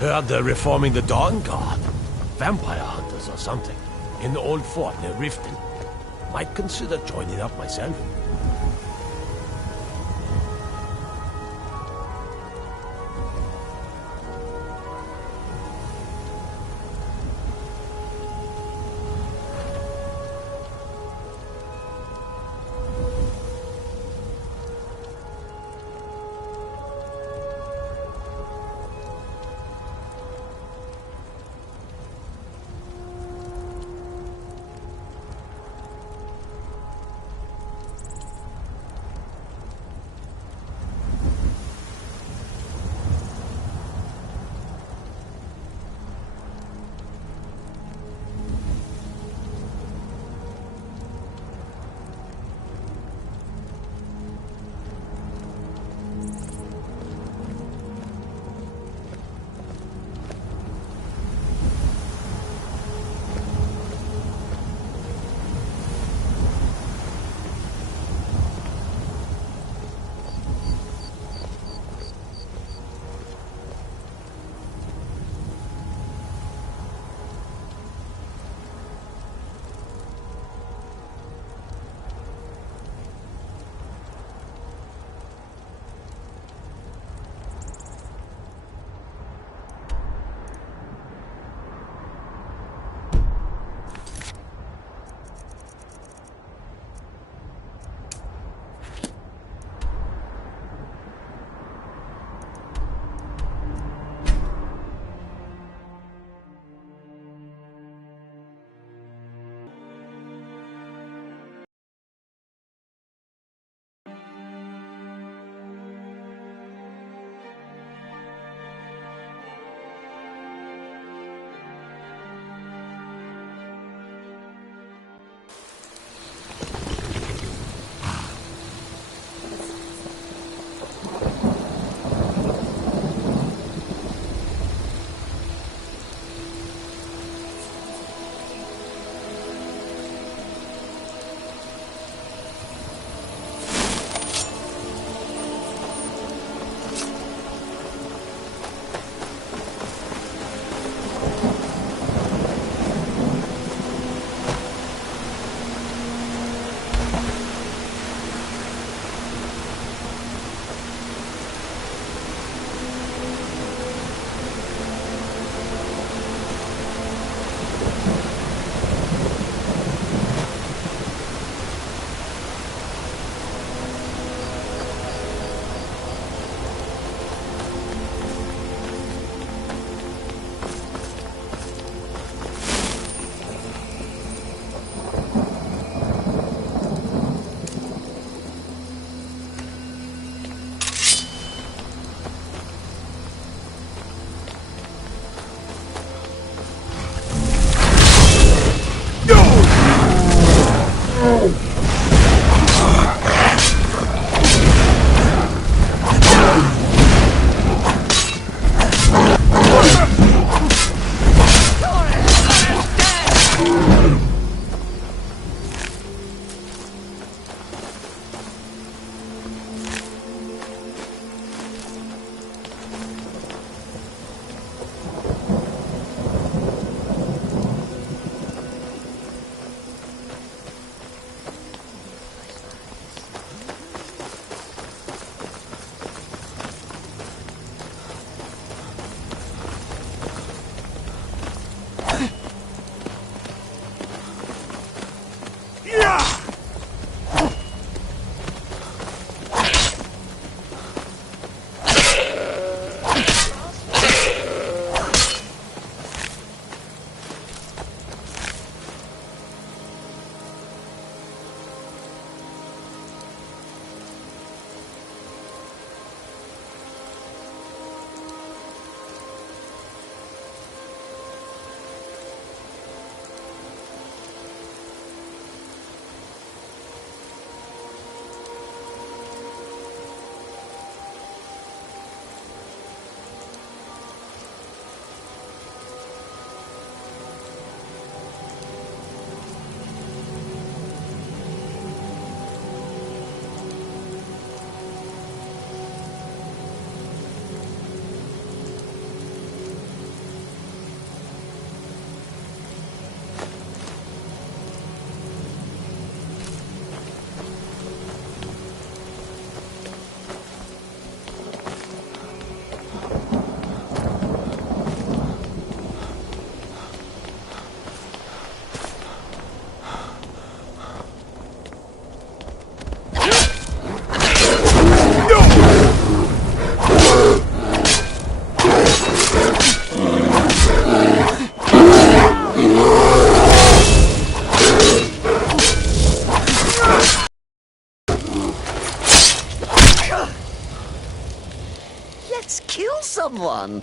Heard they're reforming the Dawn Guard. Vampire hunters or something. In the old fort near Riften. Might consider joining up myself. Let's kill someone.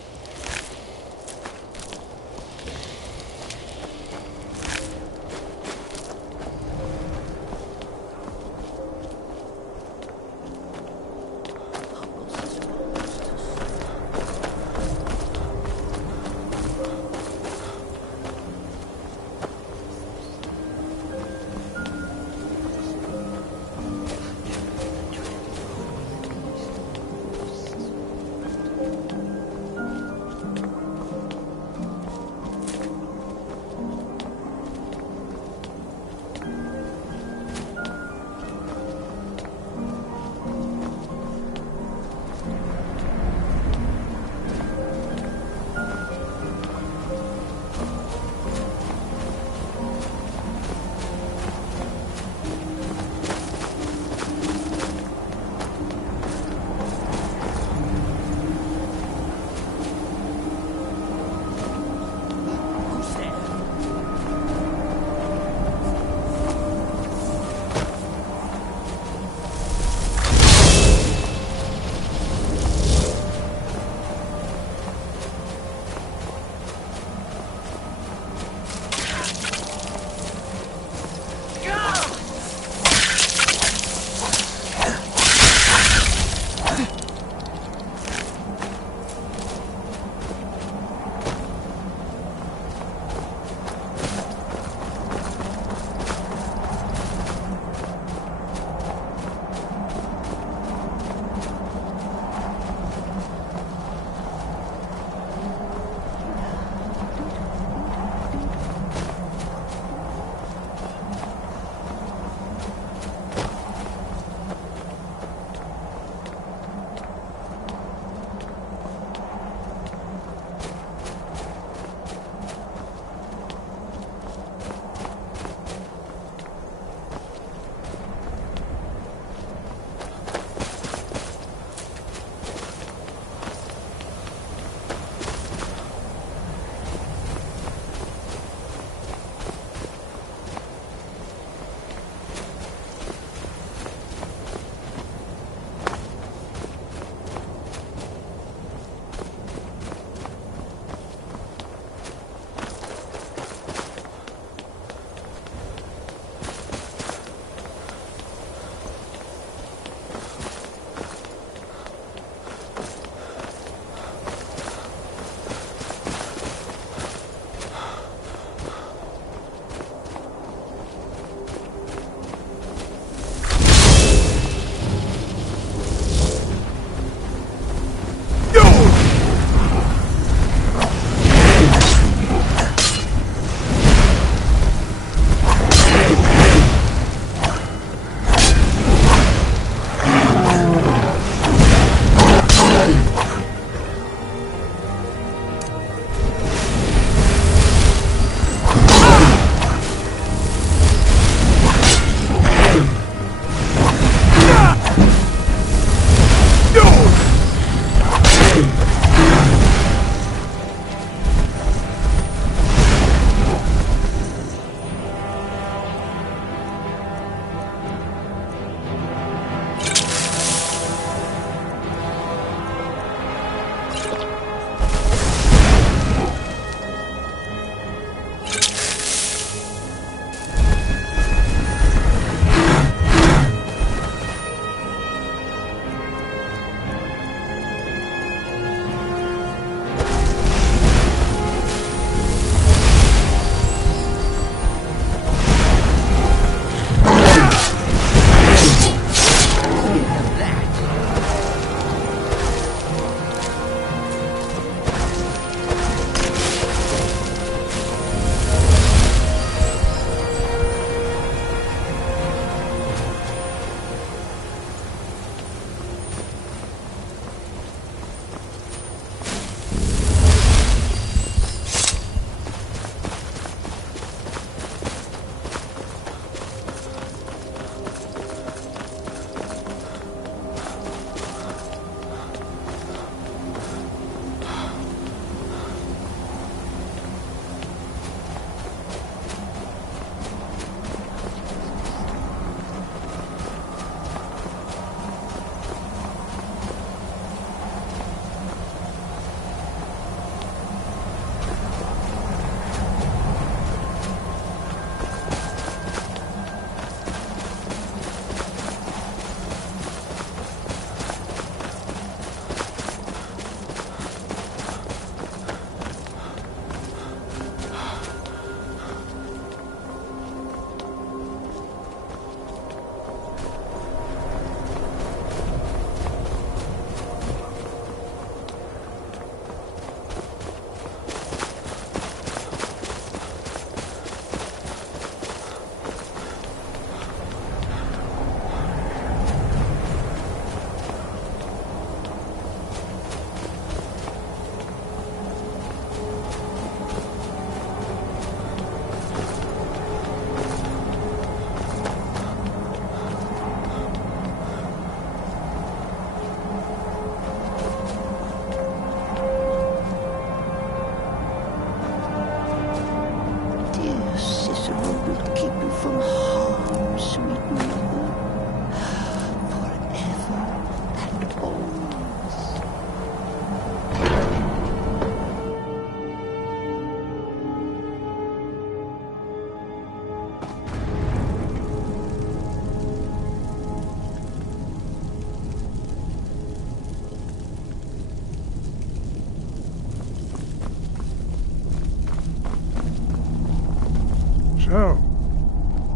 So,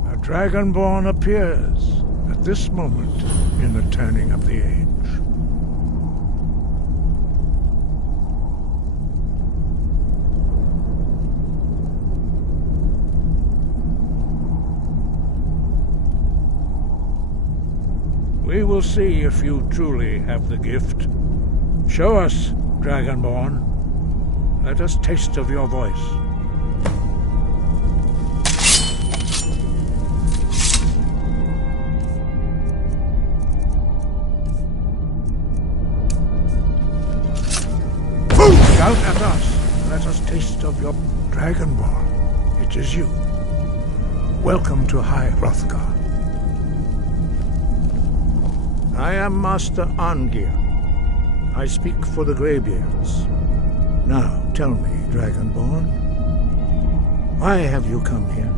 a Dragonborn appears at this moment in the turning of the age. We will see if you truly have the gift. Show us, Dragonborn. Let us taste of your voice. Shout at us. Let us taste of your Dragonborn. It is you. Welcome to High Hrothgar. I am Master Arngir. I speak for the Greybeards. Now, tell me, Dragonborn, why have you come here?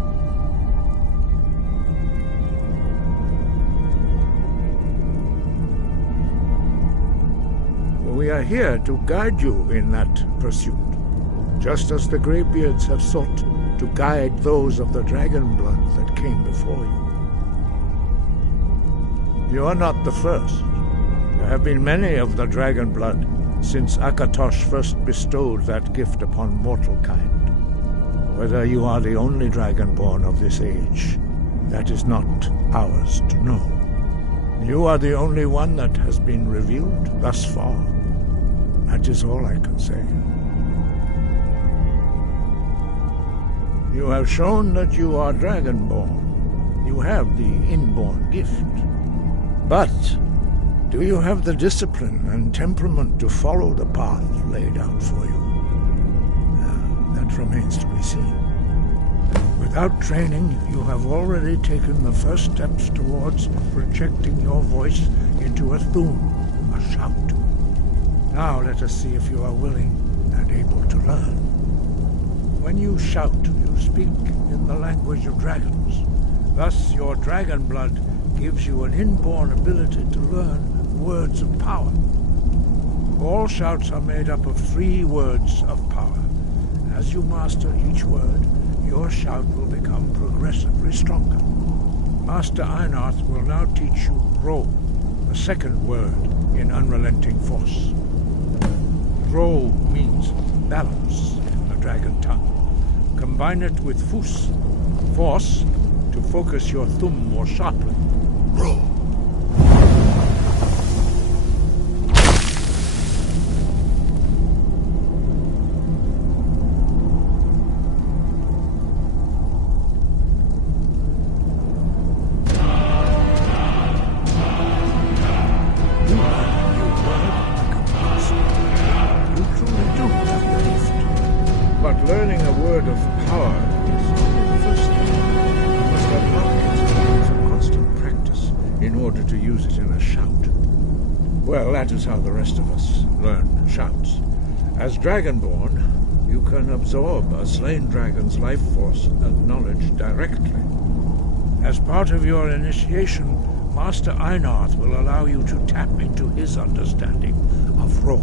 We are here to guide you in that pursuit, just as the Greybeards have sought to guide those of the dragon blood that came before you. You are not the first. There have been many of the dragon blood since Akatosh first bestowed that gift upon mortal kind. Whether you are the only dragonborn of this age, that is not ours to know. You are the only one that has been revealed thus far. That is all I can say. You have shown that you are dragonborn. You have the inborn gift. But do you have the discipline and temperament to follow the path laid out for you? That remains to be seen. Without training, you have already taken the first steps towards projecting your voice into a thum, a shout. Now let us see if you are willing and able to learn. When you shout, you speak in the language of dragons. Thus, your dragon blood gives you an inborn ability to learn words of power. All shouts are made up of 3 words of power. As you master each word, your shout will become progressively stronger. Master Einarth will now teach you Ro, the second word in Unrelenting Force. Ro means balance in the dragon tongue. Combine it with Fus, force, to focus your thumb more sharply. Ro. Learning a word of power is only the first step. You must unlock it through constant practice in order to use it in a shout. Well, that is how the rest of us learn shouts. As Dragonborn, you can absorb a slain dragon's life force and knowledge directly. As part of your initiation, Master Einarth will allow you to tap into his understanding of Ro.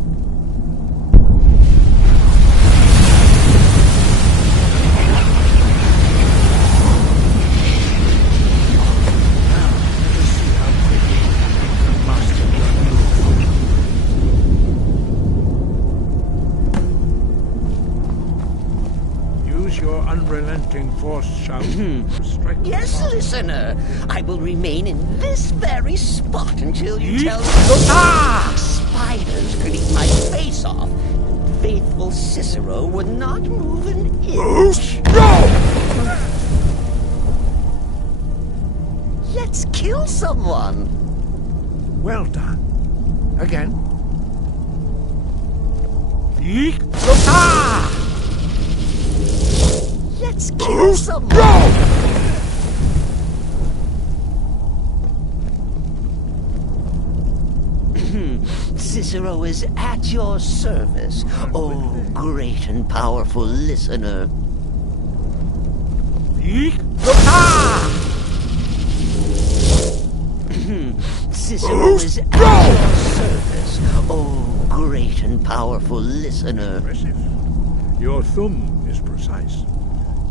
Your unrelenting force shout to strike. Yes, listener. I will remain in this very spot until you tell me. Spiders could eat my face off. Faithful Cicero would not move an inch. Let's kill someone. Well done. Again. Let's kill someone! Cicero is at your service, oh great and powerful listener. Cicero is at your service, oh great and powerful listener. Impressive. Your thumb is precise.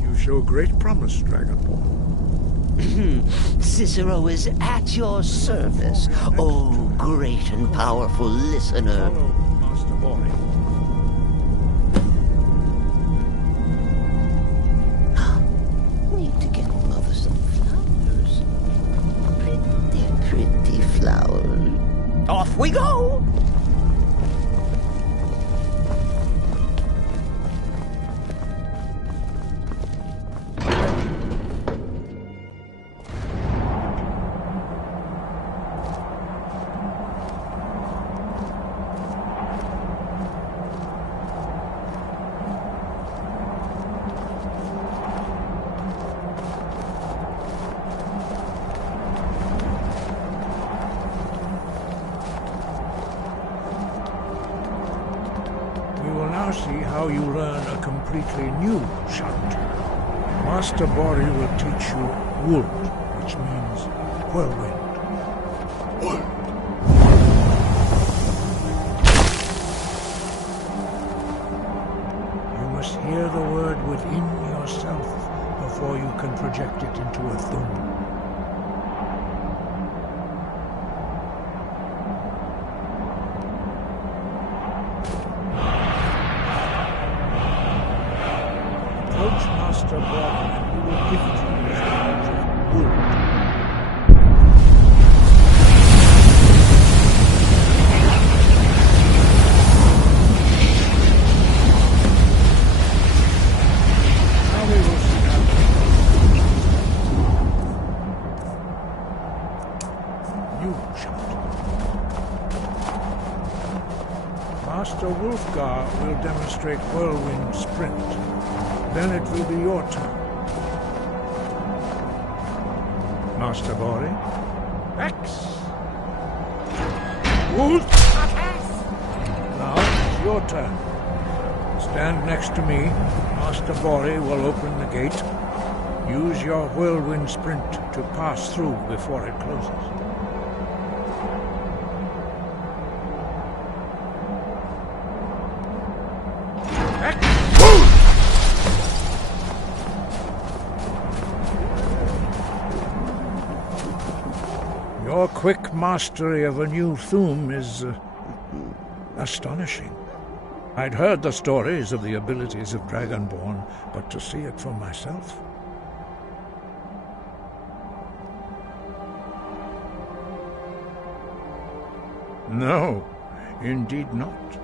You show great promise, Dragonborn. Cicero is at your service, oh great and powerful listener. Follow Master Bori. Need to get Mother some flowers. Pretty flowers. Off we go! See how you learn a completely new shout. Master Bori will teach you wood, which means whirlwind. You must hear the word within yourself before you can project it into a thum. Approach Master Bori and he will give it you his knowledge of wood. Now we will see how new shout. Master Wolfgar will demonstrate whirlwind sprint. Then it will be your turn. Master Bori. X. Wolf. Now it's your turn. Stand next to me. Master Bori will open the gate. Use your whirlwind sprint to pass through before it closes. Your quick mastery of a new thum is astonishing. I'd heard the stories of the abilities of Dragonborn, but to see it for myself... No, indeed not.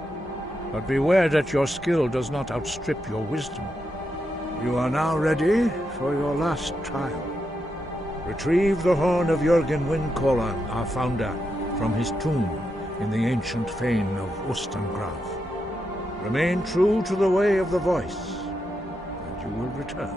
But beware that your skill does not outstrip your wisdom. You are now ready for your last trial. Retrieve the horn of Jürgen Windcaller, our founder, from his tomb in the ancient fane of Ustengrav. Remain true to the way of the voice, and you will return.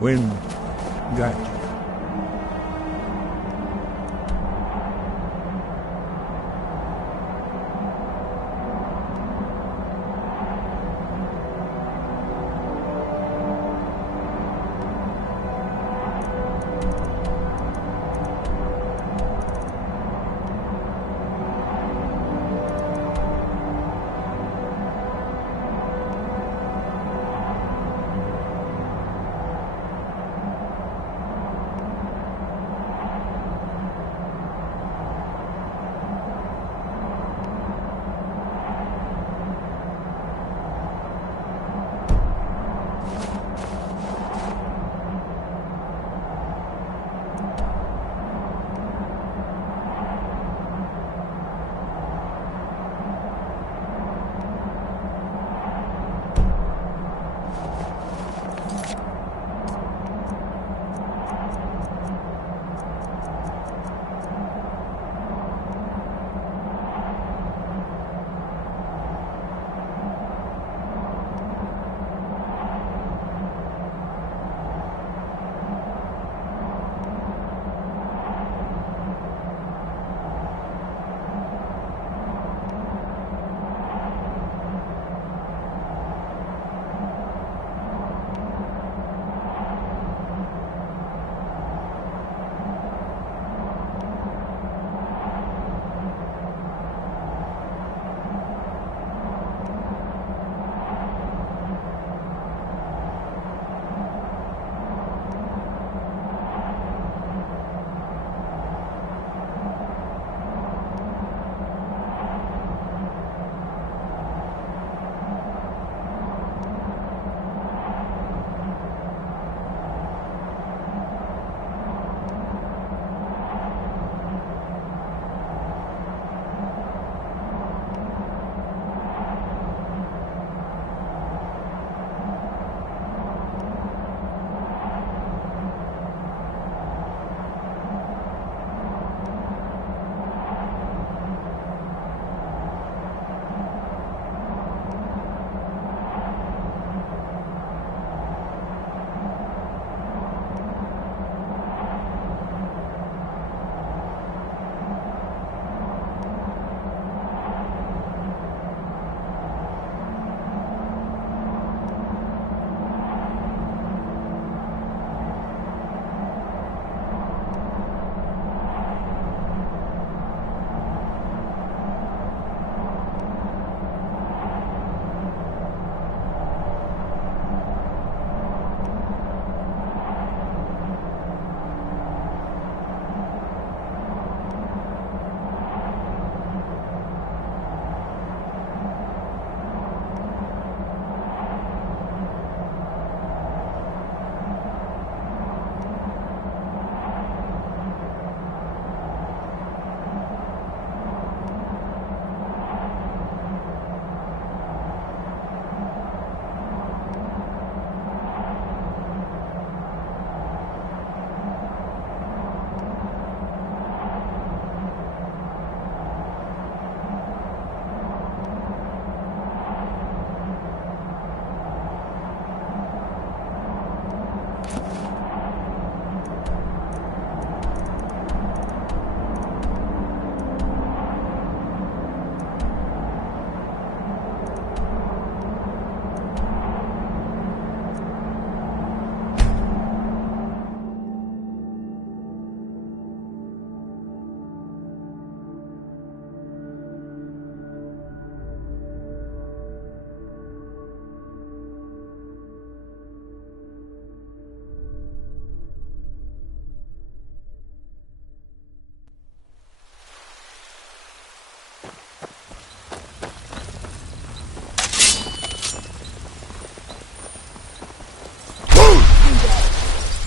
Wind, guide you.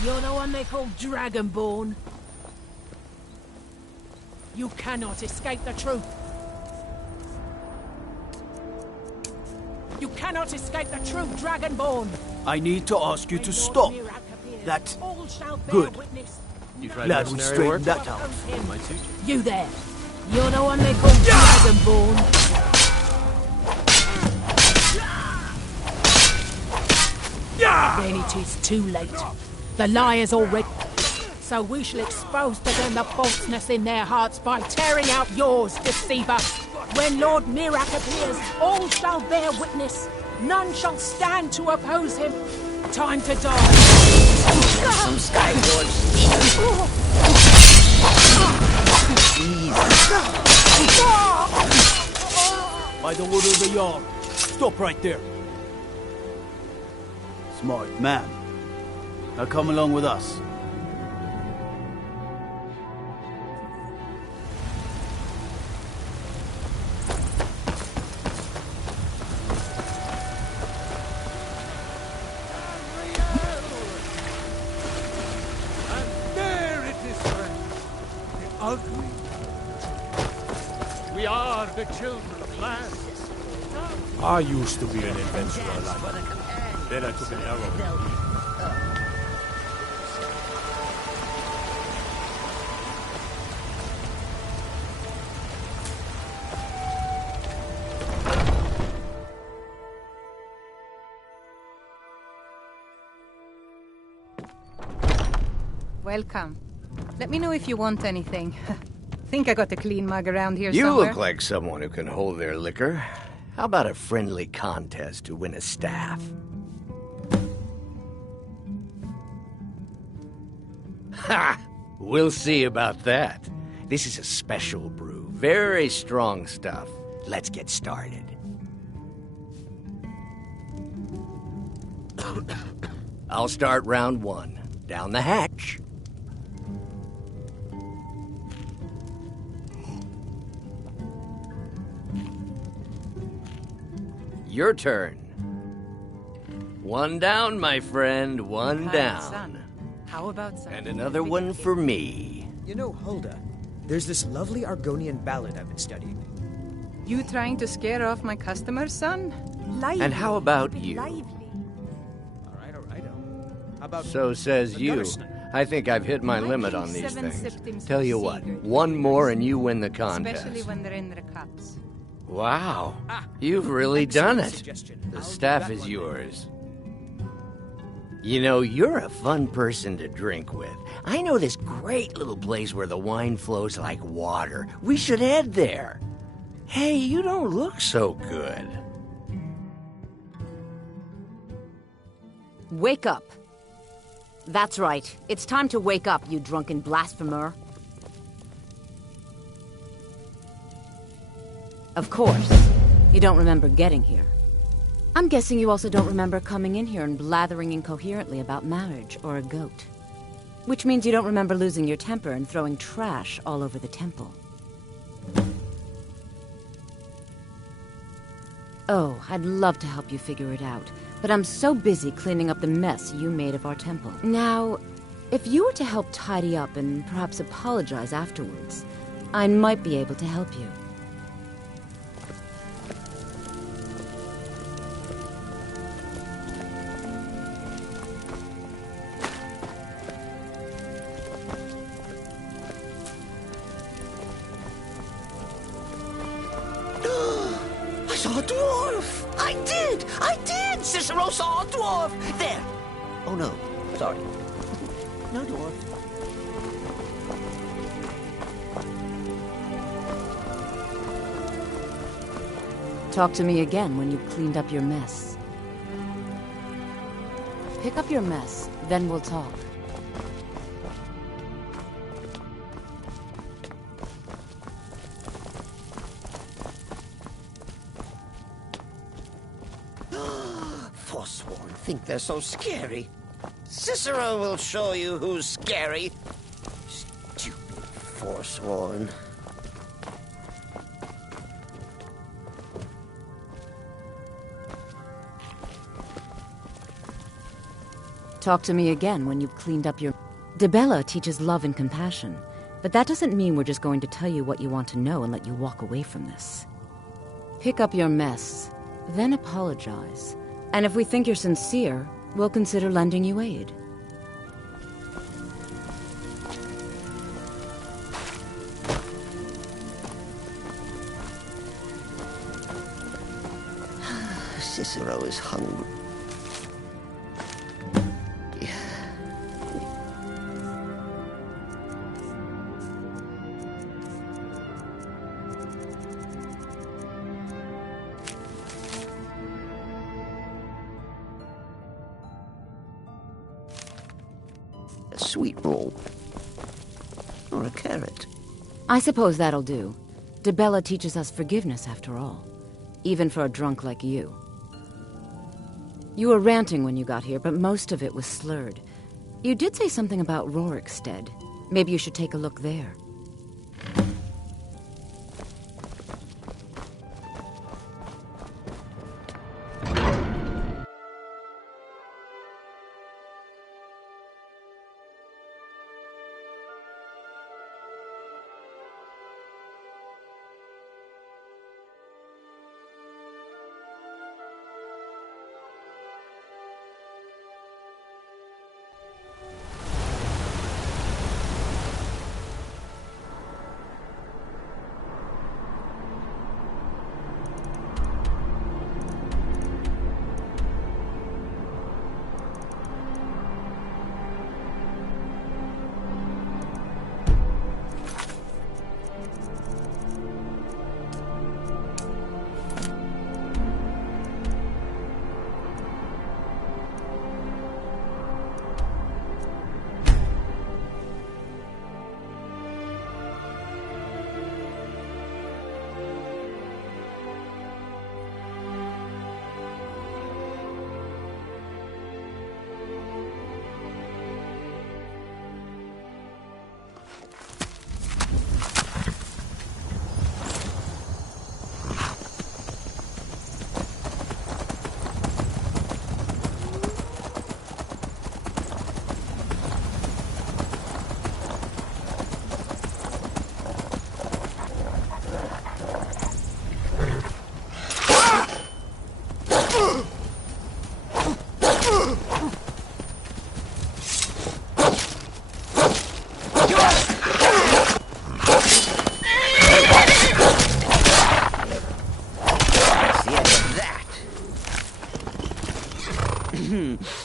You're the one they call Dragonborn. You cannot escape the truth. You cannot escape the truth, Dragonborn. I need to ask you to stop. That... Good. You tried Glad we mercenary work? straightened that out. Might suit You there. You're the one they call Dragonborn. Then it is too late. The lie is already... So we shall expose to them the falseness in their hearts by tearing out yours, deceiver. When Lord Mirak appears, all shall bear witness. None shall stand to oppose him. Time to die. Some Skyrim. By the order of the Jarl. Stop right there. Smart man. Now come along with us. We are the children of land. I used to be an adventurer like that. Then I took an arrow. Welcome. Let me know if you want anything. Think I got a clean mug around here You somewhere. look like someone who can hold their liquor. How about a friendly contest to win a staff? Ha! We'll see about that. This is a special brew. Very strong stuff. Let's get started. I'll start round one. Down the hatch. Your turn. One down, my friend. One Hi, down. son. How about some? And another one for me. You know, Hulda, there's this lovely Argonian ballad I've been studying. You trying to scare off my customers, son? Lively. And how about you? Lively. All right. How about... So says you. Gunnarsson? I think I've hit my limit on these 97 things. septims Tell of you what, Sigurd. one more and you win the contest. Especially when they're in their cups. Wow, you've really done Excellent it. suggestion. The I'll do staff that is one. yours. You know, you're a fun person to drink with. I know this great little place where the wine flows like water. We should head there. Hey, you don't look so good. Wake up. That's right. It's time to wake up, you drunken blasphemer. Of course. You don't remember getting here. I'm guessing you also don't remember coming in here and blathering incoherently about marriage or a goat. Which means you don't remember losing your temper and throwing trash all over the temple. Oh, I'd love to help you figure it out, but I'm so busy cleaning up the mess you made of our temple. Now, if you were to help tidy up and perhaps apologize afterwards, I might be able to help you. I saw a dwarf! I did! Cicero saw a dwarf! There! Oh no, sorry. No dwarf. Talk to me again when you've cleaned up your mess. Pick up your mess, then we'll talk. Forsworn think they're so scary. Cicero will show you who's scary. Stupid Forsworn. Talk to me again when you've cleaned up your... Dibella teaches love and compassion, but that doesn't mean we're just going to tell you what you want to know and let you walk away from this. Pick up your mess, then apologize. And if we think you're sincere, we'll consider lending you aid. Cicero is hungry. A sweet roll. Or a carrot. I suppose that'll do. Dibella teaches us forgiveness, after all. Even for a drunk like you. You were ranting when you got here, but most of it was slurred. You did say something about Rorikstead. Maybe you should take a look there.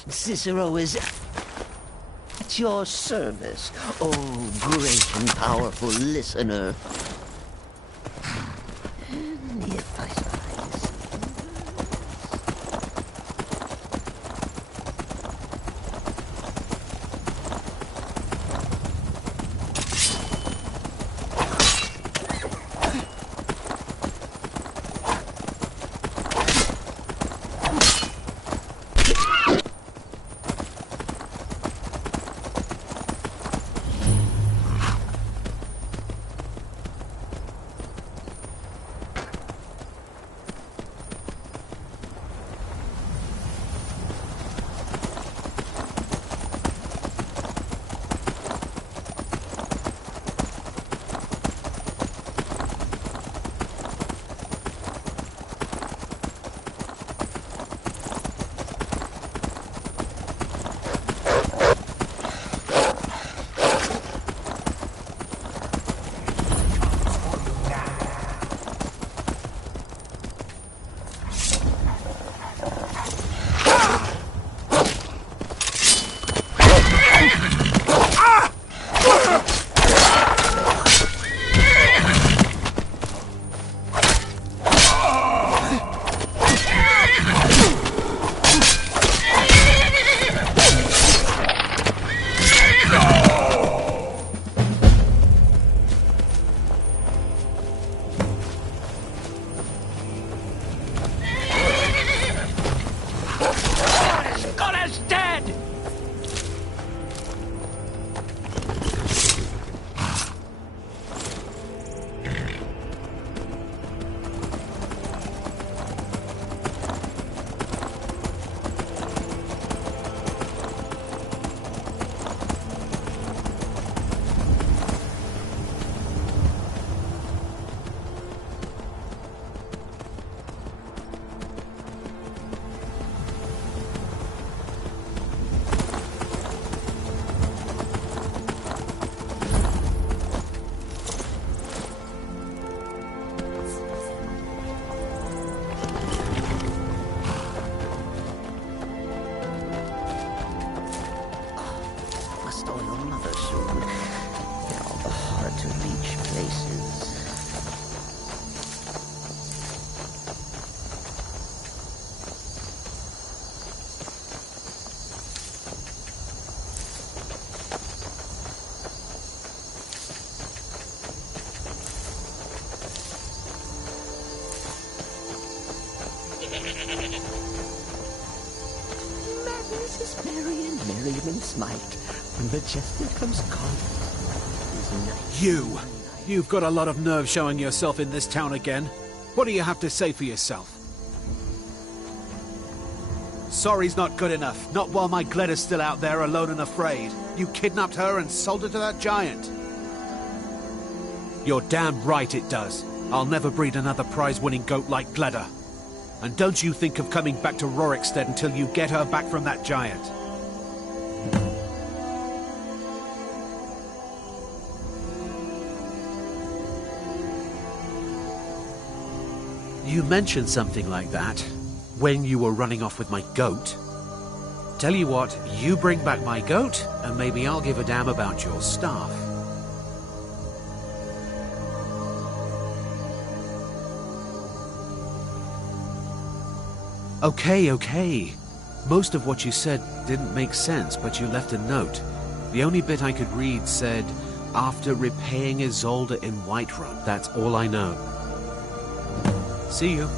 Cicero is at your service, oh great and powerful listener. If I 'tis merry and merriment smite. When the chestnut comes calling. You've got a lot of nerve showing yourself in this town again. What do you have to say for yourself? Sorry's not good enough. Not while my Gleda's still out there alone and afraid. You kidnapped her and sold her to that giant. You're damn right it does. I'll never breed another prize-winning goat like Gleda. And don't you think of coming back to Rorikstead until you get her back from that giant. You mentioned something like that when you were running off with my goat. Tell you what, you bring back my goat, and maybe I'll give a damn about your staff. Okay. Most of what you said didn't make sense, but you left a note. The only bit I could read said, after repaying Isolde in Whiterun. That's all I know. See you.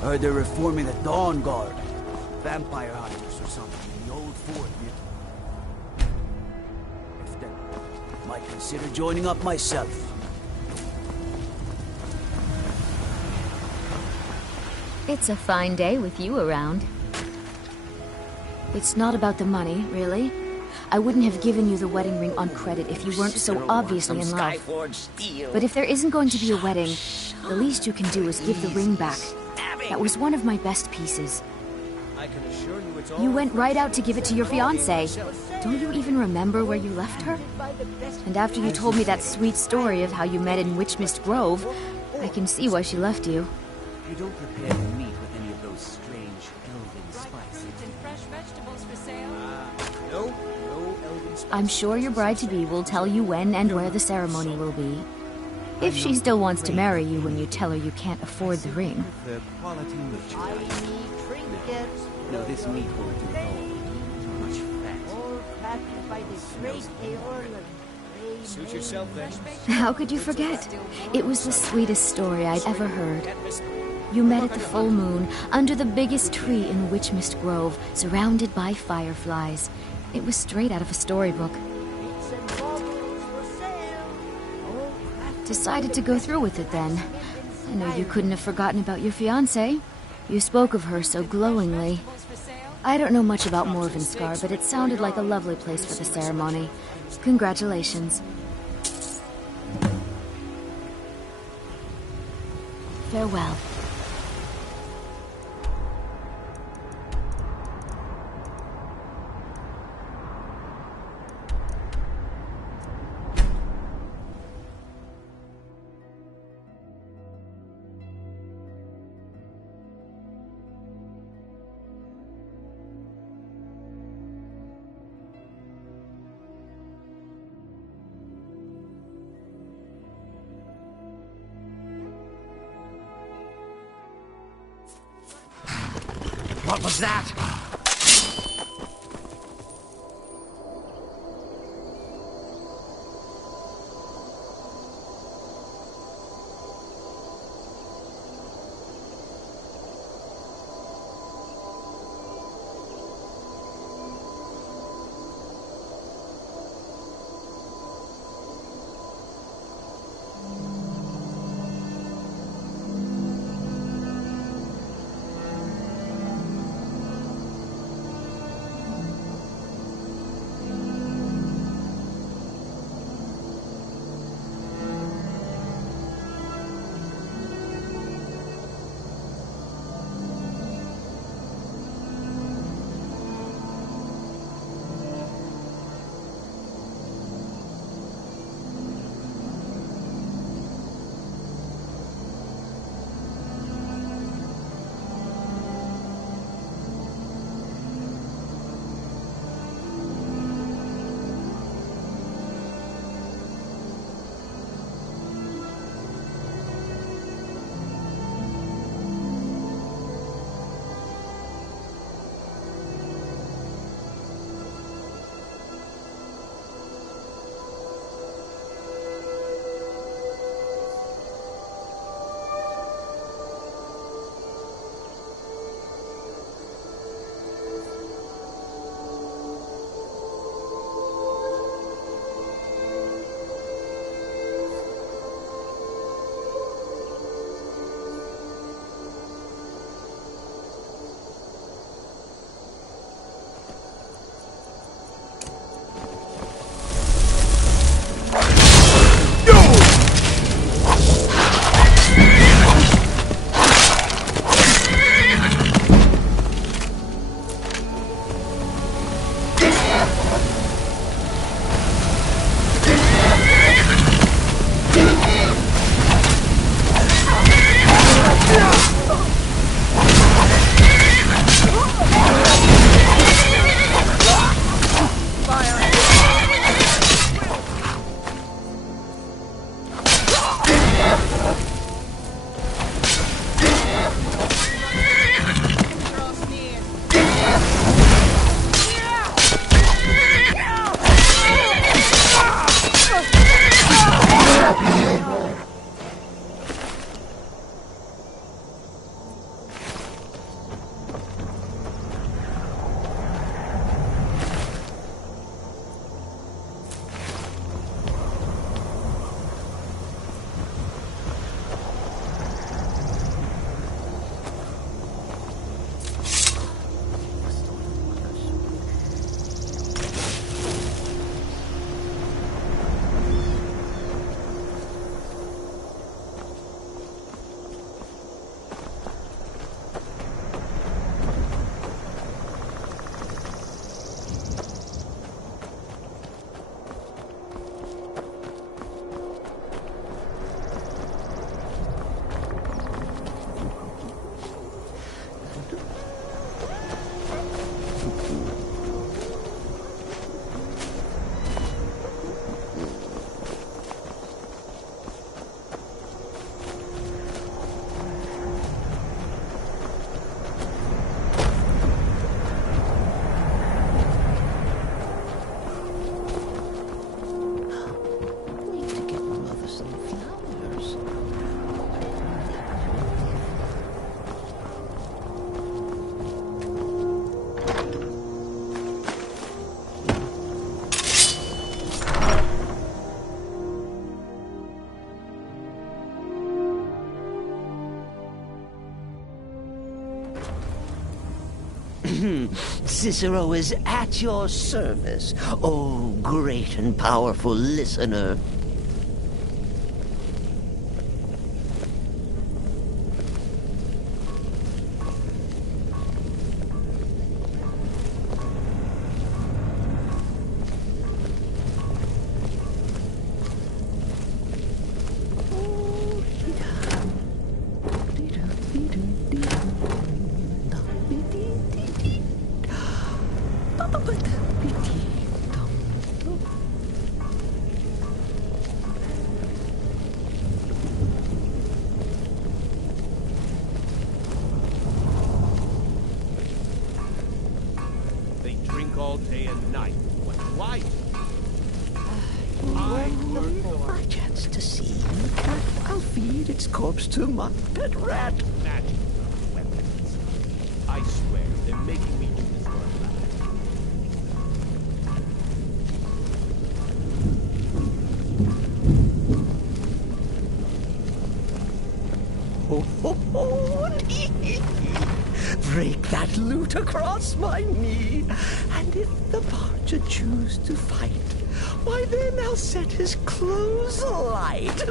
Heard they're reforming the Dawn Guard. Vampire hunters or something in the old fort. If then, might consider joining up myself. It's a fine day with you around. It's not about the money, really. I wouldn't have given you the wedding ring on credit if you weren't so obviously in love. But if there isn't going to be a wedding, the least you can do is give the ring back. That was one of my best pieces. You went right out to give it to your fiancée. Don't you even remember where you left her? And after you told me that sweet story of how you met in Witchmist Grove, I can see why she left you. You don't prepare the meat with any of those strange elven spices. And fresh vegetables for sale. No elven spices. I'm sure your bride-to-be will tell you when and where the ceremony will be. If she still wants to marry you when you tell her you can't afford the ring. The quality I need trinkets. No, this meat won't do at all. Too much fat. All packed by the great Eorlund. Suit yourself then. How could you forget? It was the sweetest story I'd ever heard. You met at the full moon, under the biggest tree in Witchmist Grove, surrounded by fireflies. It was straight out of a storybook. Decided to go through with it then. I know you couldn't have forgotten about your fiancée. You spoke of her so glowingly. I don't know much about Morvenskar, but it sounded like a lovely place for the ceremony. Congratulations. Farewell. What was that? Cicero is at your service, oh great and powerful listener. They drink all day and night. What do I do? My chance to see the cat. I'll feed its corpse to my pet rat. Magic weapons. I swear, they're making me do this for a laugh. Ho, ho, ho. Break that loot across my knee. And if the parcher choose to fight, why then I'll set his clothes alight.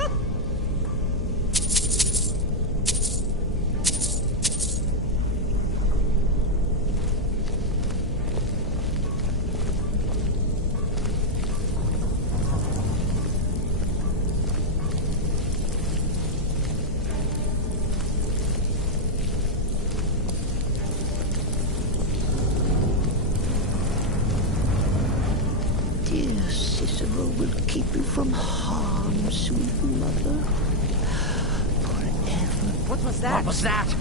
Dear Cicero will keep you from harm, sweet mother, forever. What was that? What was that?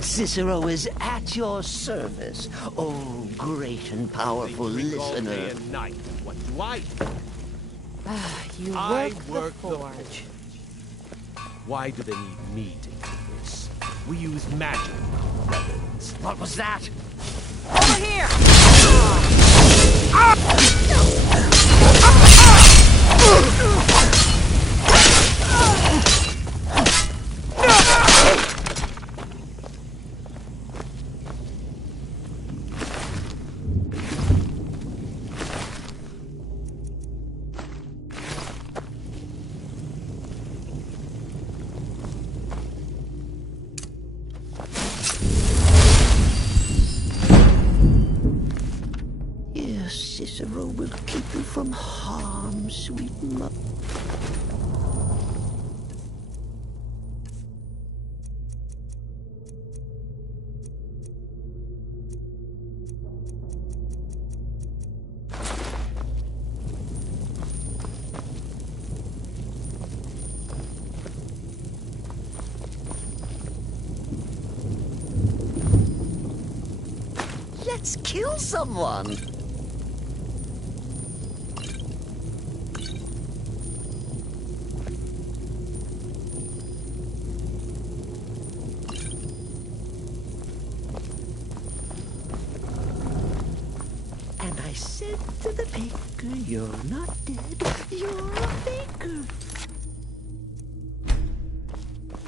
Cicero is at your service, oh great and powerful They drink all day listener. and night. What do I do? You I work the work forge. Why do they need me to do this? We use magic, not weapons. What was that? Over here! Yes, Cicero will keep you from harm, sweet mother. Let's kill someone. And I said to the baker, you're not dead, you're a baker.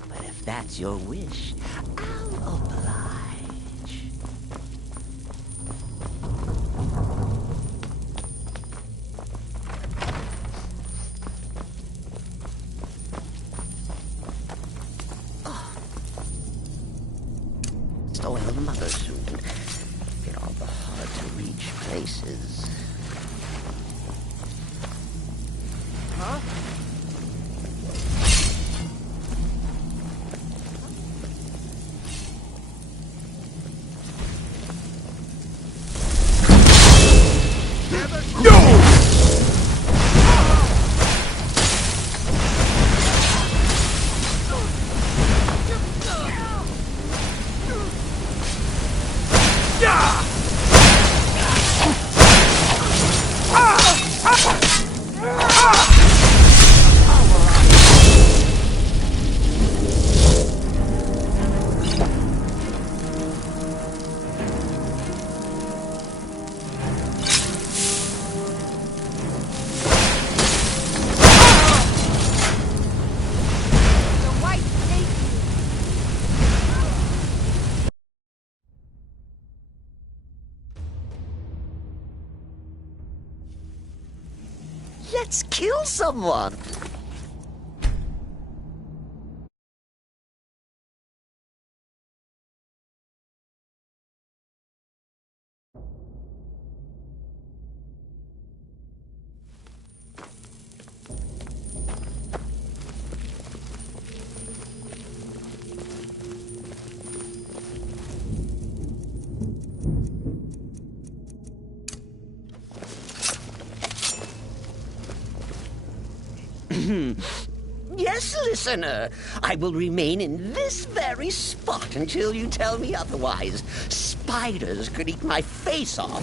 But if that's your wish, I'll oblige. So will Mother soon. In all the hard-to-reach places. Let's kill someone! Yes, listener. I will remain in this very spot until you tell me otherwise. Spiders could eat my face off.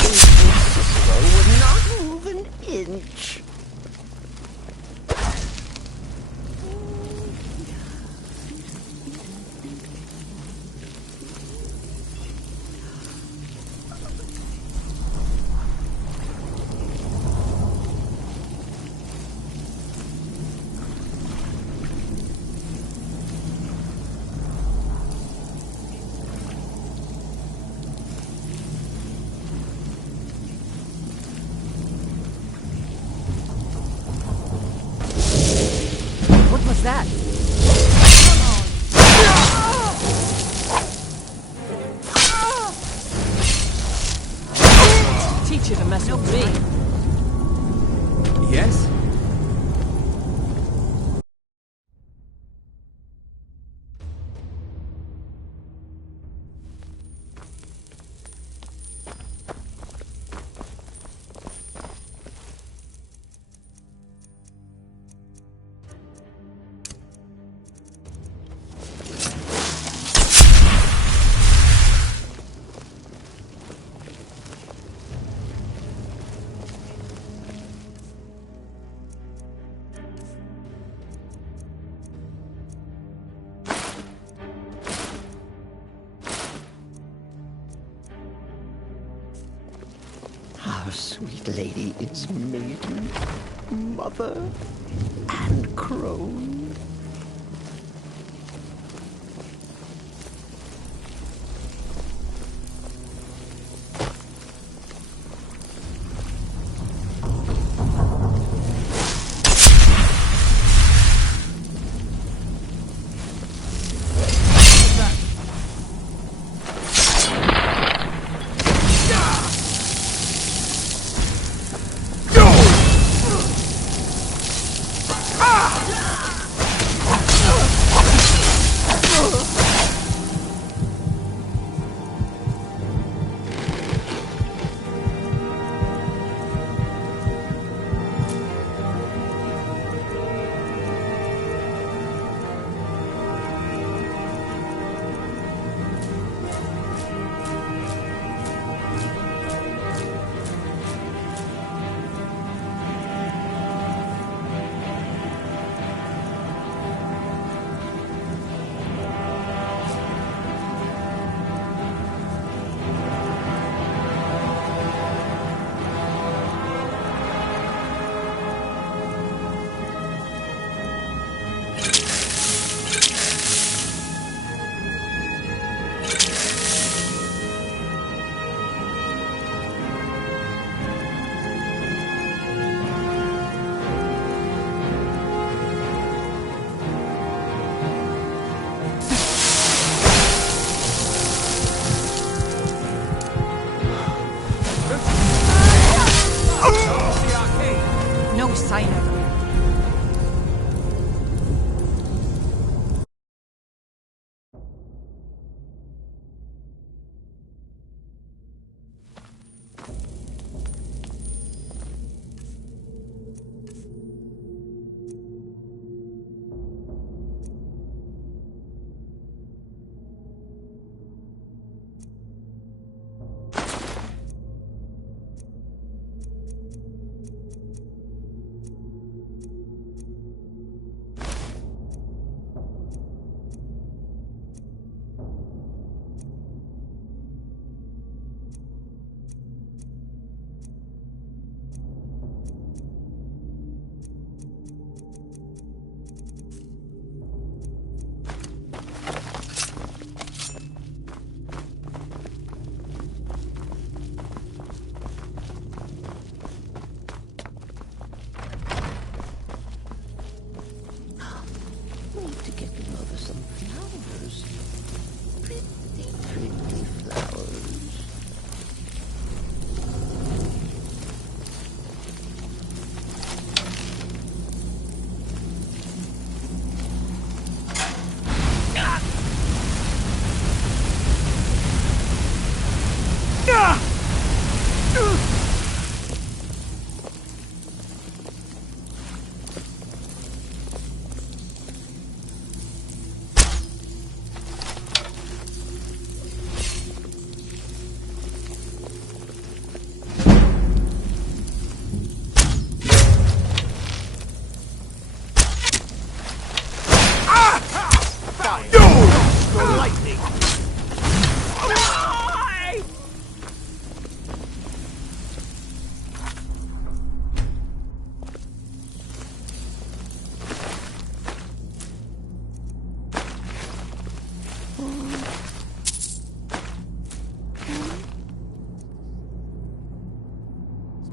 Cicero would not move an inch. What was that? Teach you to mess with me. Yes? Our sweet lady is maiden, mother, and crone.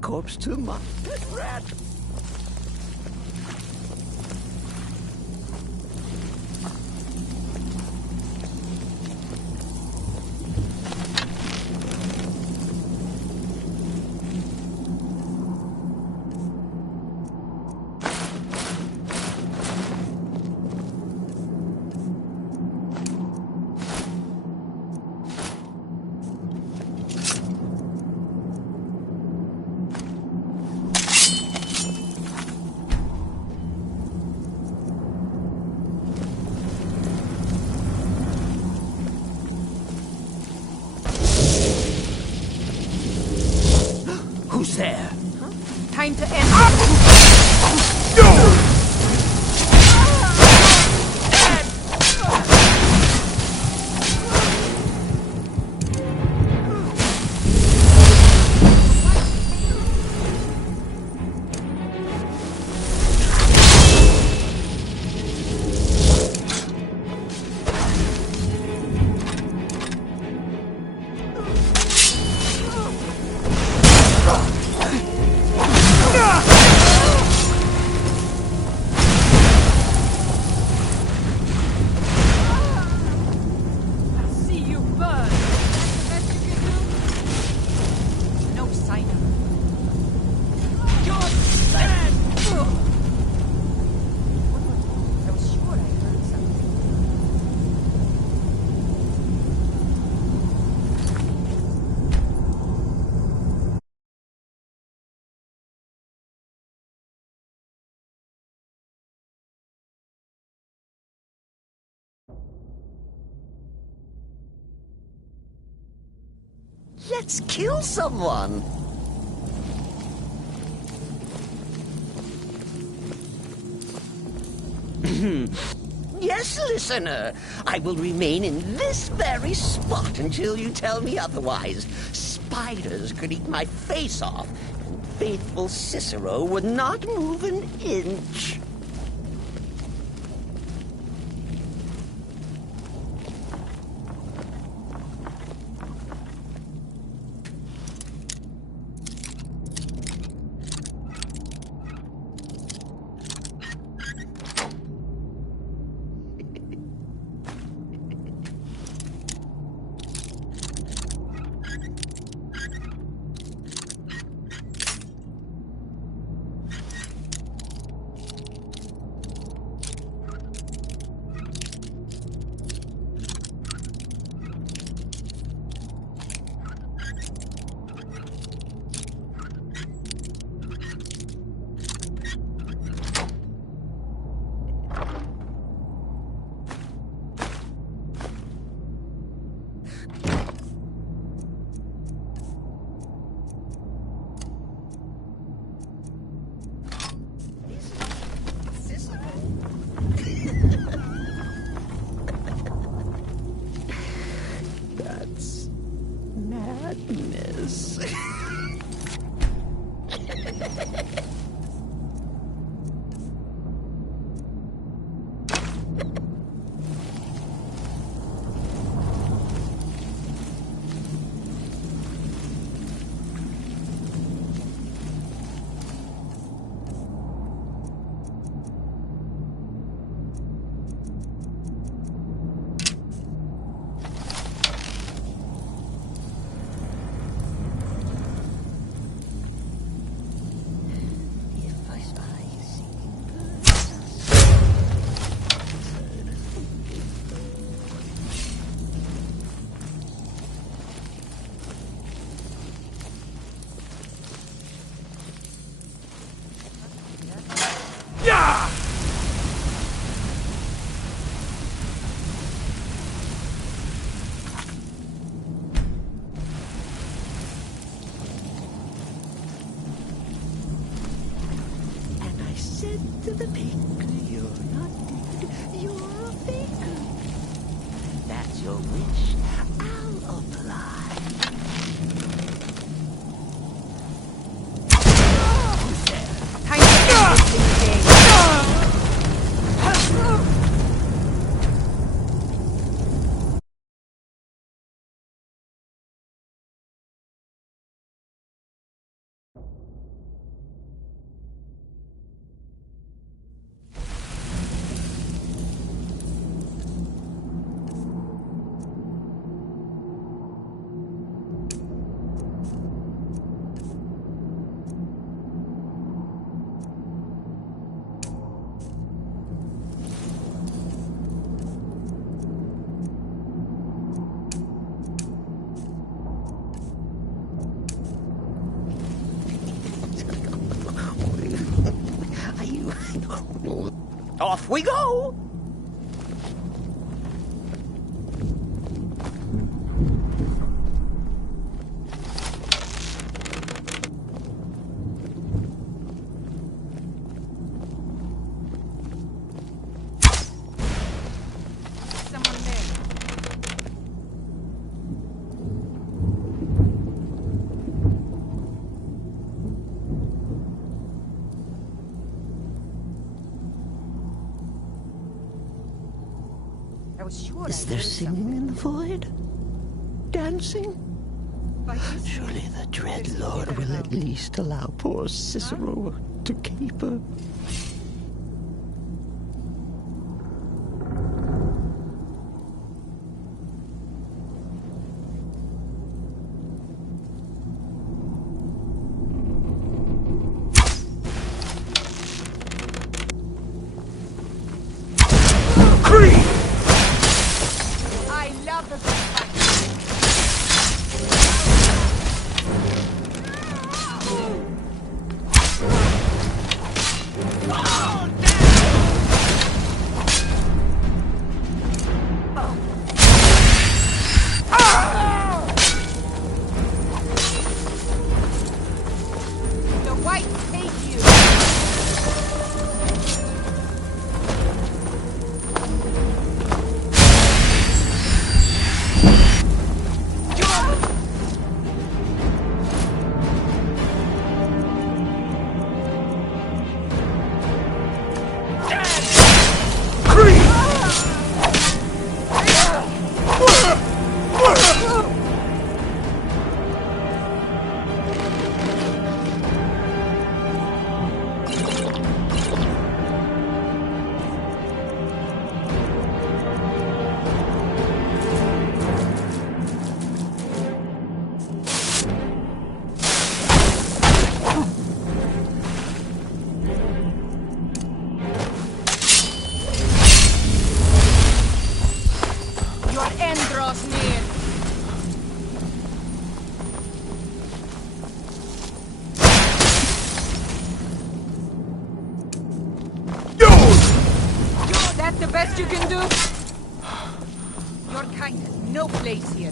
corpse to my pet rat. Who's there? Huh? Time to end. Let's kill someone. Yes, listener. I will remain in this very spot until you tell me otherwise. Spiders could eat my face off, and faithful Cicero would not move an inch. That's madness. To the pig, you're not dead, you're a faker. If that's your wish, I'll apply. Who's there? Time to end this game. Off we go! Someone there. I was sure Is I there heard singing in the void? Dancing? something. Surely the dread Lord will at least allow poor Cicero to caper. I love the good fight. The whites hate you. Your end draws near. That's the best you can do? Your kind has no place here.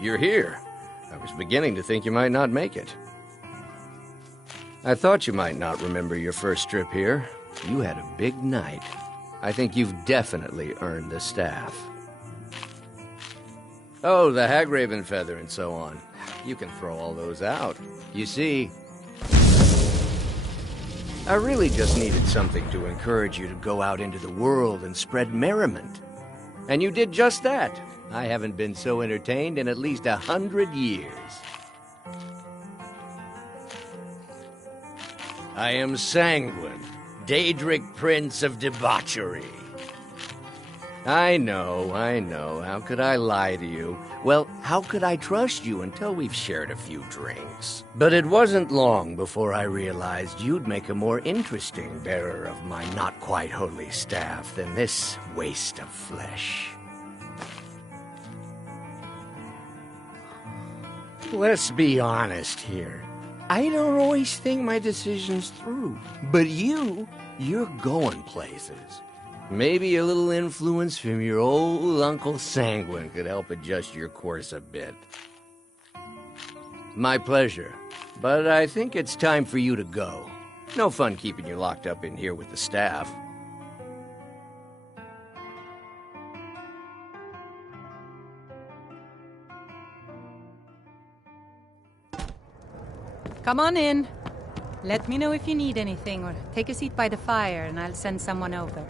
you're here. I was beginning to think you might not make it. I thought you might not remember your first trip here. You had a big night. I think you've definitely earned the staff. Oh, the Hagraven feather and so on. You can throw all those out. You see, I really just needed something to encourage you to go out into the world and spread merriment. And you did just that. I haven't been so entertained in at least 100 years. I am Sanguine, Daedric Prince of Debauchery. I know. How could I lie to you? Well, how could I trust you until we've shared a few drinks? But it wasn't long before I realized you'd make a more interesting bearer of my not-quite-holy staff than this waste of flesh. Let's be honest here. I don't always think my decisions through. But you're going places. Maybe a little influence from your old Uncle Sanguine could help adjust your course a bit. My pleasure. But I think it's time for you to go. No fun keeping you locked up in here with the staff. Come on in. Let me know if you need anything, or take a seat by the fire and I'll send someone over.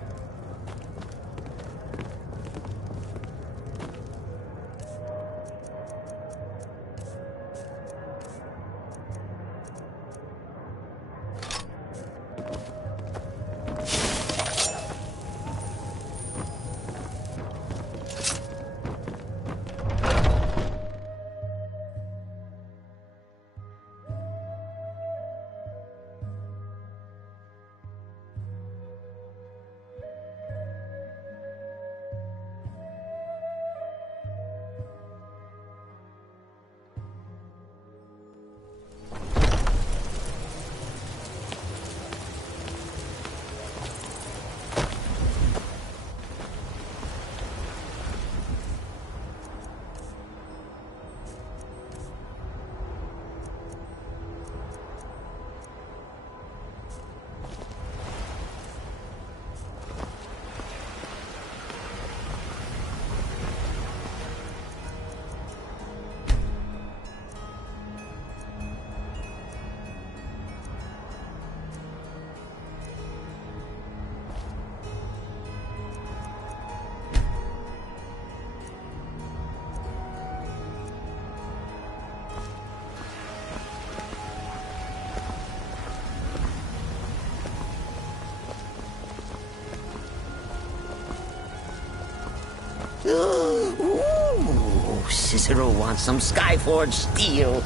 Ooh, Cicero wants some Skyforge steel.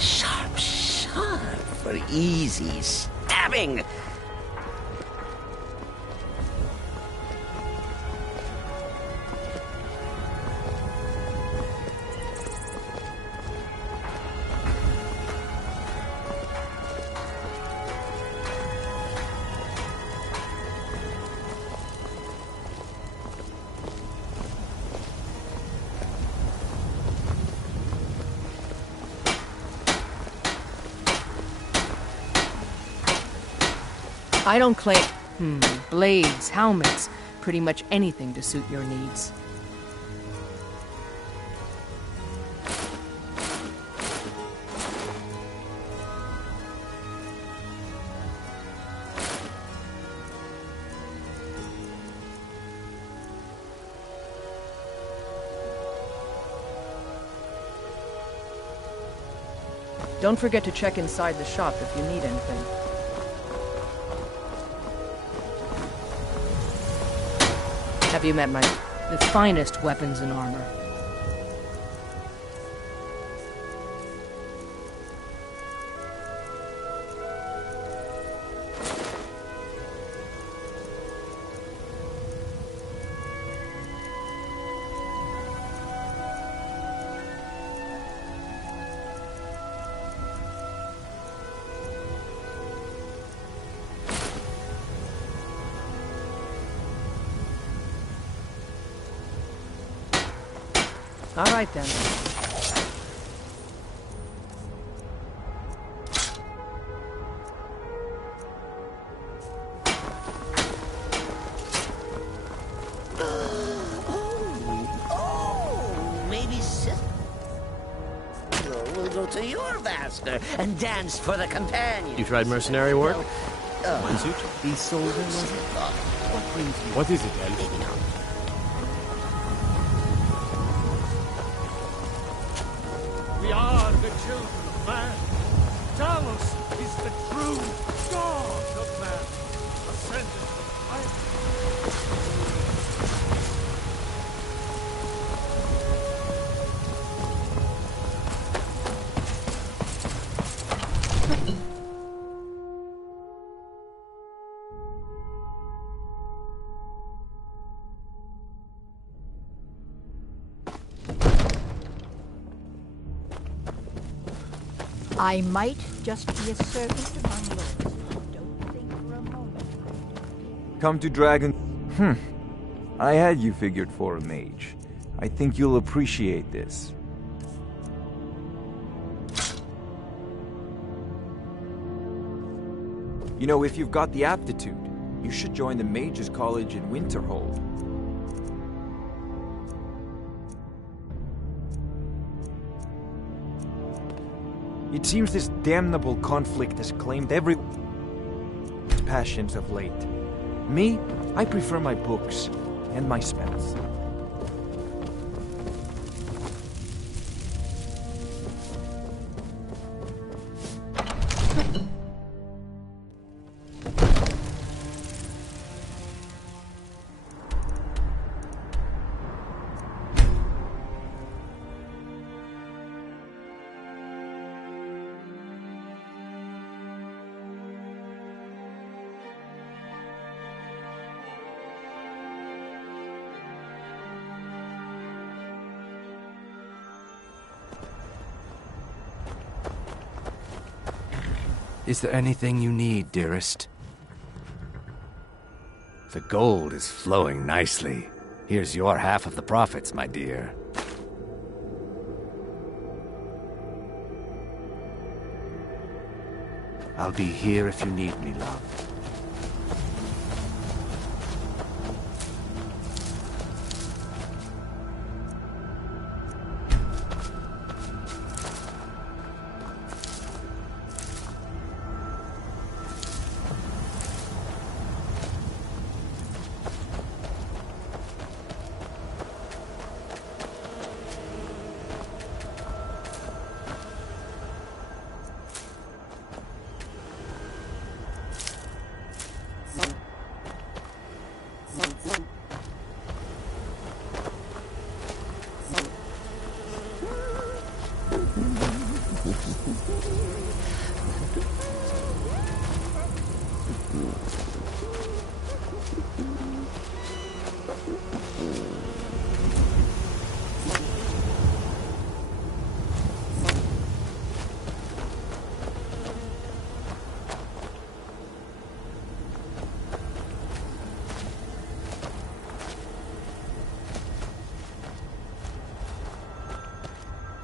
Sharp for easy stabbing. I don't claim... blades, helmets, pretty much anything to suit your needs. Don't forget to check inside the shop if you need anything. Have you met the finest weapons and armor? All right, then. to your master and danced for the companion. You tried mercenary work? Be soldier, was it? What brings you? What is it, Elf? We are the children of man. Talos is the true God of man, ascended from fire. I might just be a servant among lords. Don't think for a moment. Come to Dragon... I had you figured for a mage. I think you'll appreciate this. You know, if you've got the aptitude, you should join the Mages College in Winterhold. It seems this damnable conflict has claimed every passions of late. Me, I prefer my books and my spells. Is there anything you need, dearest? The gold is flowing nicely. Here's your half of the profits, my dear. I'll be here if you need me, love.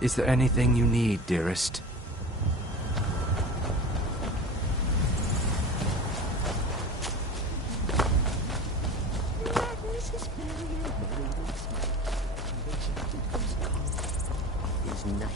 Is there anything you need, dearest? His knife.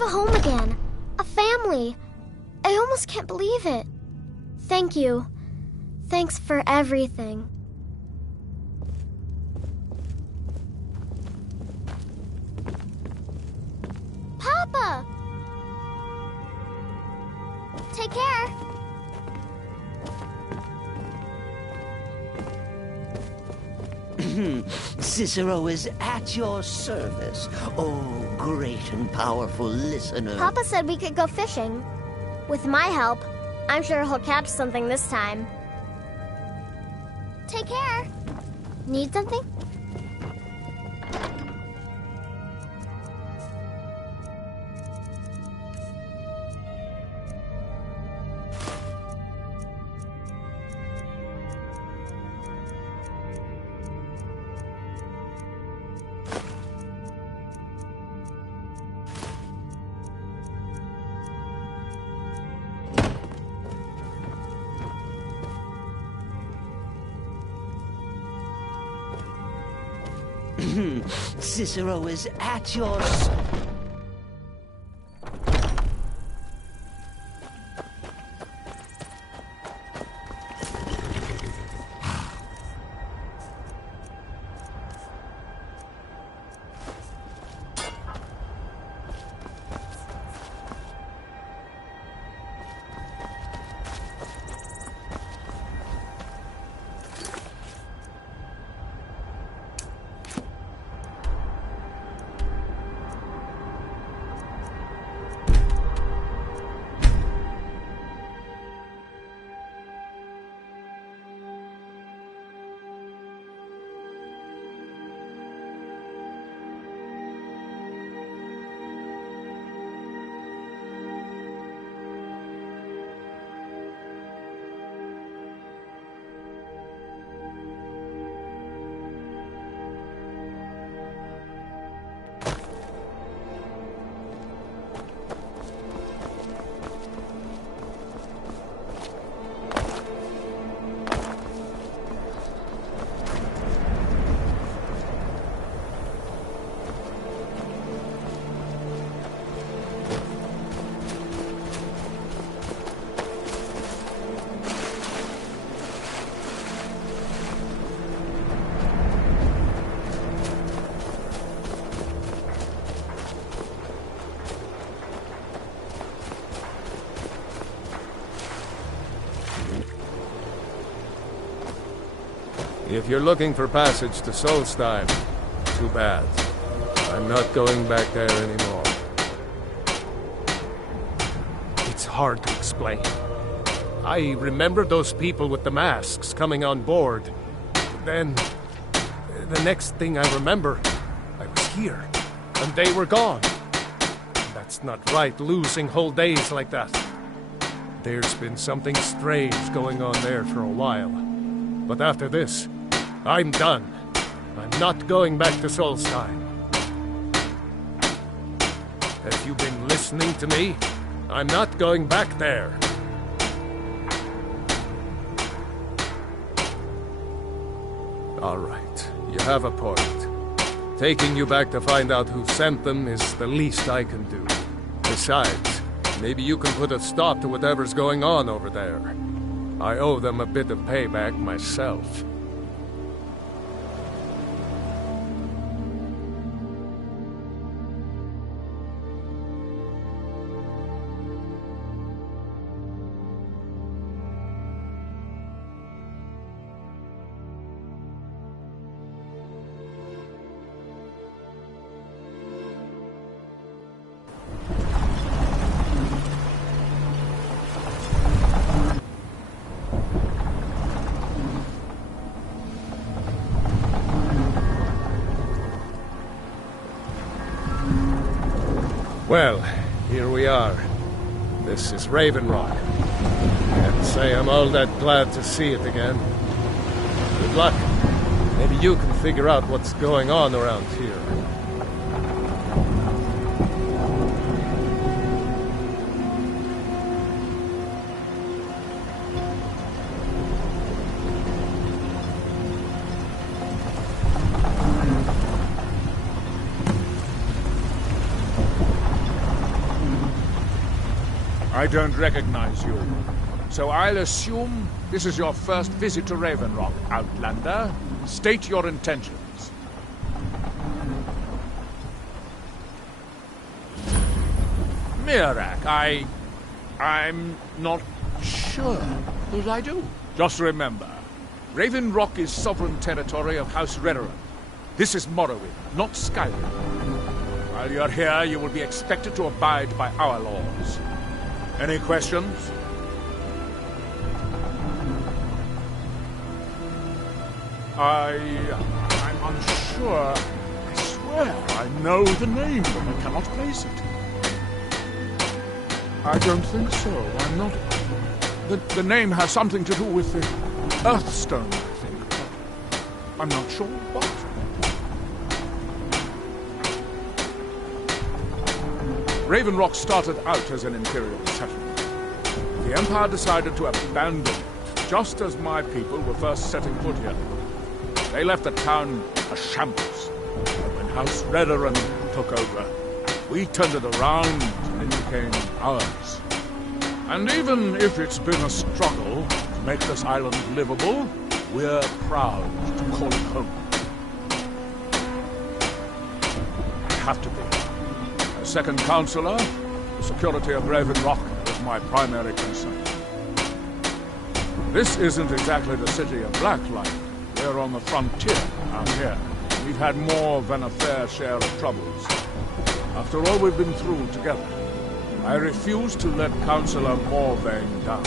A home again. A family. I almost can't believe it. Thank you. Thanks for everything. Papa! Take care. Cicero is at your service, oh great and powerful listener. Papa said we could go fishing. With my help, I'm sure he'll catch something this time. Take care. Need something? Cicero is at your... If you're looking for passage to Solstheim, too bad. I'm not going back there anymore. It's hard to explain. I remember those people with the masks coming on board. Then, the next thing I remember, I was here, and they were gone. That's not right, losing whole days like that. There's been something strange going on there for a while. But after this, I'm done. I'm not going back to Solstheim. Have you been listening to me? I'm not going back there. All right, you have a point. Taking you back to find out who sent them is the least I can do. Besides, maybe you can put a stop to whatever's going on over there. I owe them a bit of payback myself. Well, here we are. This is Raven Rock. Can't say I'm all that glad to see it again. Good luck. Maybe you can figure out what's going on around here. I don't recognize you. So I'll assume this is your first visit to Raven Rock, Outlander. State your intentions. Mirak, I'm not sure that I do. Just remember, Raven Rock is sovereign territory of House Redoran. This is Morrowind, not Skyrim. While you're here, you will be expected to abide by our laws. Any questions? I'm unsure. I swear I know the name, but I cannot place it. I don't think so. I'm not... The name has something to do with the Earthstone, I think. But I'm not sure what. Raven Rock started out as an Imperial settlement. The Empire decided to abandon it, just as my people were first setting foot here. They left the town a shambles. But when House Redoran took over, we turned it around and it became ours. And even if it's been a struggle to make this island livable, we're proud to call it home. I have to be. As second counselor, the security of Raven Rock is my primary concern. This isn't exactly the city of Blacklight. We're on the frontier out here. We've had more than a fair share of troubles. After all we've been through together, I refuse to let Councillor Morvain down.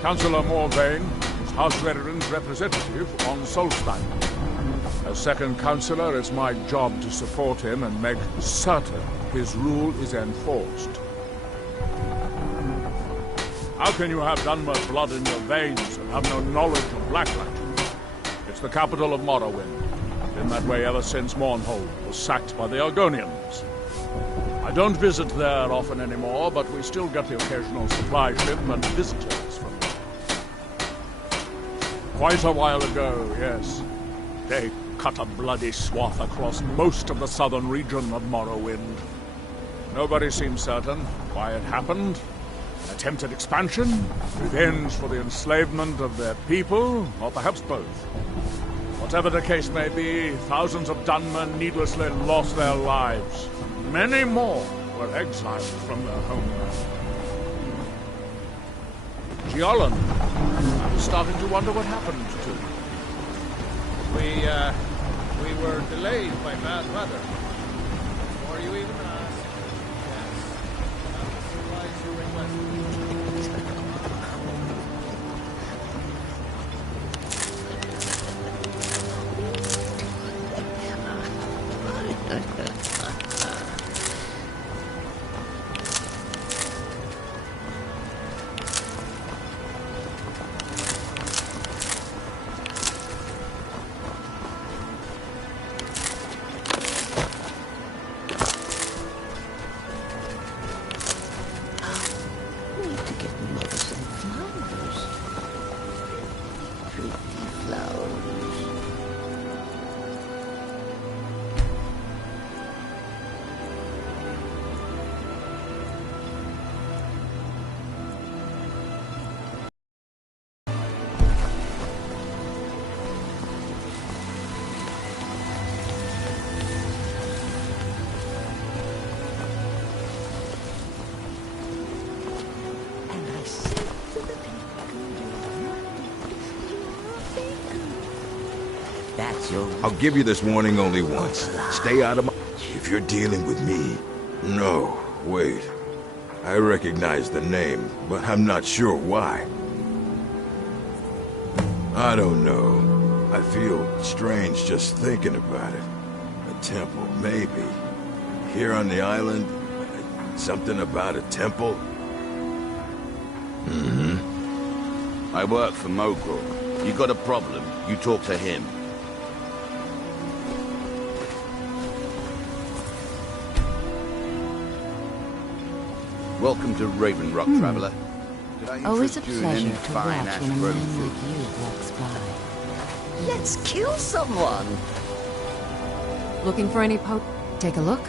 Councillor Morvain is House Redoran's representative on Solstein. As second councillor, it's my job to support him and make certain his rule is enforced. How can you have Dunmer blood in your veins and have no knowledge of Blacklight? It's the capital of Morrowind. Been that way ever since Mournhold was sacked by the Argonians. I don't visit there often anymore, but we still get the occasional supply ship and visitors from there. Quite a while ago, yes. They cut a bloody swath across most of the southern region of Morrowind. Nobody seems certain why it happened. Attempted expansion, revenge for the enslavement of their people, or perhaps both. Whatever the case may be, thousands of Dunmer needlessly lost their lives. Many more were exiled from their homeland. Giolan, I'm starting to wonder what happened to you. We were delayed by bad weather. Or you even asked. Yes. That was the supplies you requested. I'll give you this warning only once. Stay out of my... If you're dealing with me... No, wait. I recognize the name, but I'm not sure why. I don't know. I feel strange just thinking about it. A temple, maybe. Here on the island, something about a temple? Mm-hmm. I work for Mogul. You got a problem, you talk to him. Welcome to Raven Rock, traveler. Always a interest you in pleasure any to fine watch when a ash-grown man fruit? like you walks by. Let's kill someone. Looking for any Take a look.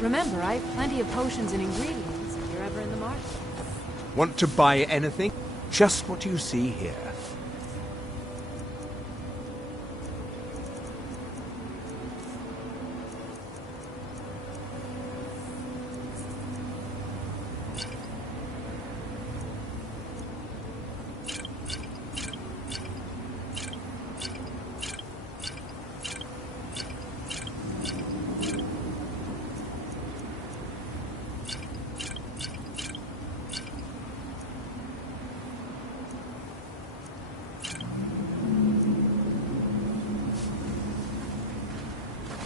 Remember, I have plenty of potions and ingredients if you're ever in the market. Want to buy anything? Just what you see here.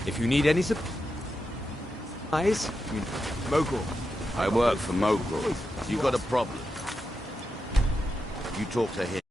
If you need any supplies, Mogul. I work for Mogul. You got a problem? You talk to him.